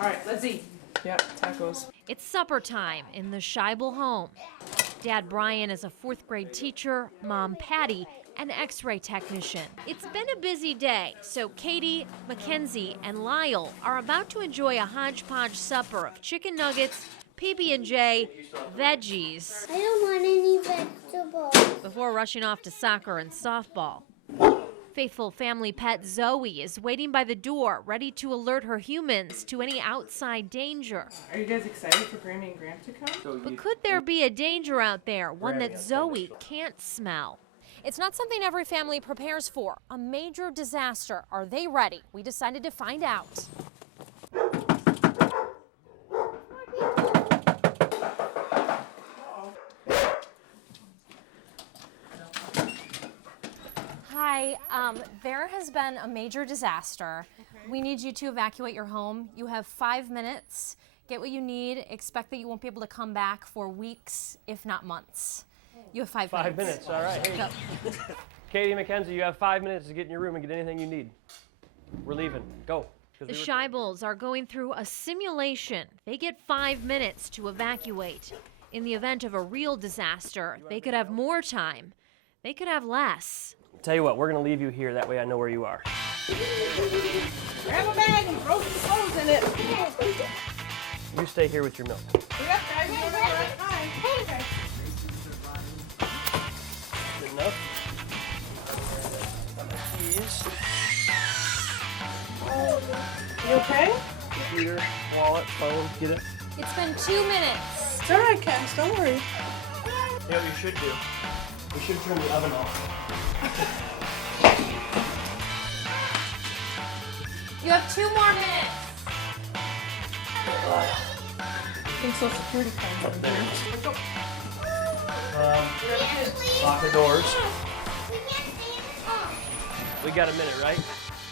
All right, let's eat. Yep, tacos. It's supper time in the Scheibel home. Dad Brian is a fourth grade teacher, Mom Patty an X-ray technician. It's been a busy day, so Katie, Mackenzie, and Lyle are about to enjoy a hodgepodge supper of chicken nuggets, PB&J, veggies. I don't want any vegetables. Before rushing off to soccer and softball. Faithful family pet Zoe is waiting by the door, ready to alert her humans to any outside danger. Are you guys excited for Grammy and Graham to come? But could there be a danger out there, one that Zoe can't smell? It's not something every family prepares for. A major disaster. Are they ready? We decided to find out. Hi, there has been a major disaster. Okay. We need you to evacuate your home. You have 5 minutes. Get what you need. Expect that you won't be able to come back for weeks, if not months. You have 5 minutes. 5 minutes, all right. Hey. Katie, Mackenzie, you have 5 minutes to get in your room and get anything you need. We're leaving. Go. The Scheibels are going through a simulation. They get 5 minutes to evacuate. In the event of a real disaster, they could have more time. They could have less. Tell you what, we're going to leave you here. That way I know where you are. Grab a bag and throw some clothes in it. You stay here with your milk. Yep, guys, you don't know right time. Okay. Good enough. Keys. You okay? Computer, wallet, phone, get it? It's been 2 minutes. It's all right, Cass, don't worry. You know what you should do? We should turn the oven off. You have 2 more minutes. I think Social Security comes in here. Lock the doors. We got a minute, right?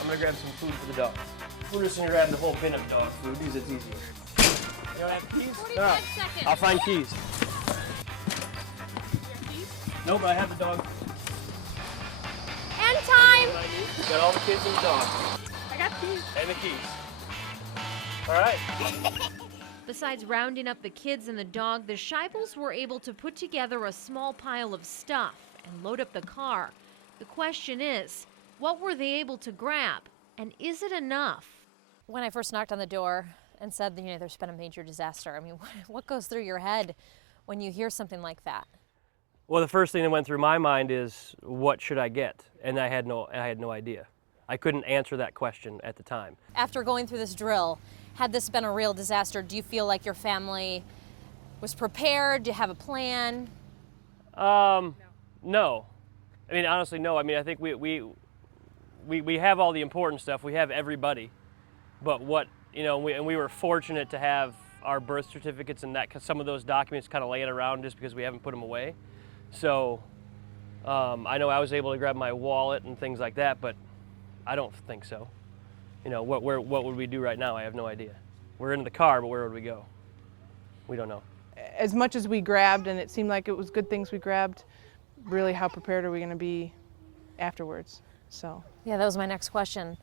I'm gonna grab some food for the dog. We're just gonna grab the whole bin of dog food because it's easier. You don't have keys? 45 seconds. I'll find keys. Nope, I have the dog. And time. What I need. Got all the kids and the dog. I got keys. And the keys. All right. Besides rounding up the kids and the dog, the Scheibels were able to put together a small pile of stuff and load up the car. The question is, what were they able to grab? And is it enough? When I first knocked on the door and said, there's been a major disaster, I mean, what goes through your head when you hear something like that? Well, the first thing that went through my mind is, what should I get? And I had no idea. I couldn't answer that question at the time. After going through this drill, had this been a real disaster, do you feel like your family was prepared? Do you have a plan? No. I mean, honestly, no. I mean, I think we have all the important stuff. We have everybody. But we were fortunate to have our birth certificates and that, 'cause some of those documents kind of laying around just because we haven't put them away. So I know I was able to grab my wallet and things like that, but I don't think so. What would we do right now? I have no idea. We're in the car, but where would we go? We don't know. As much as we grabbed, and it seemed like it was good things we grabbed, really how prepared are we going to be afterwards? So. Yeah, that was my next question.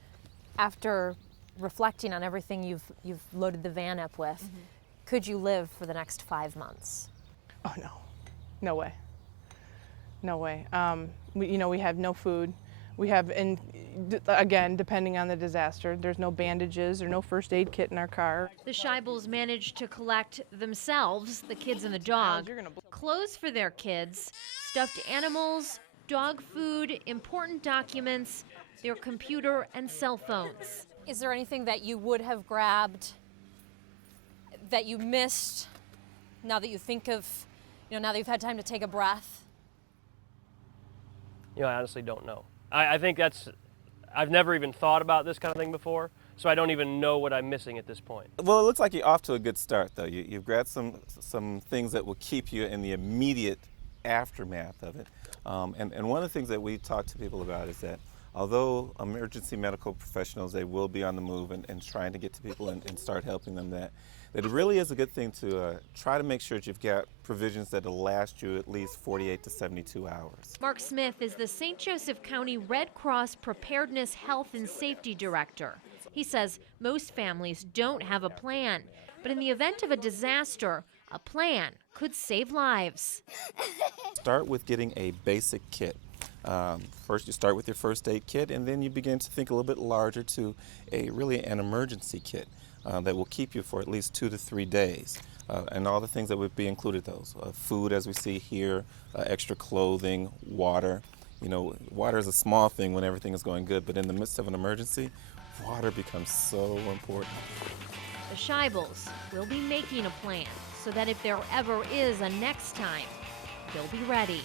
After reflecting on everything you've loaded the van up with, could you live for the next 5 months? Oh, no. No way. No way. We have no food. We have, and again, depending on the disaster, there's no bandages or no first aid kit in our car. The Scheibels managed to collect themselves, the kids and the dog, clothes for their kids, stuffed animals, dog food, important documents, their computer and cell phones. Is there anything that you would have grabbed that you missed now that you think of, now that you've had time to take a breath? I honestly don't know. I think I've never even thought about this kind of thing before, so I don't even know what I'm missing at this point. Well, it looks like you're off to a good start, though. You've grabbed some things that will keep you in the immediate aftermath of it. And one of the things that we talk to people about is that although emergency medical professionals, they will be on the move and trying to get to people and start helping them, that it really is a good thing to try to make sure that you've got provisions that will last you at least 48 to 72 hours. Mark Smith is the St. Joseph County Red Cross Preparedness Health and Safety Director. He says most families don't have a plan, but in the event of a disaster, a plan could save lives. Start with getting a basic kit. First, you start with your first aid kit, and then you begin to think a little bit larger to really an emergency kit that will keep you for at least 2 to 3 days. And all the things that would be included, those food, as we see here, extra clothing, water. You know, water is a small thing when everything is going good, but in the midst of an emergency, water becomes so important. The Scheibels will be making a plan so that if there ever is a next time, they'll be ready.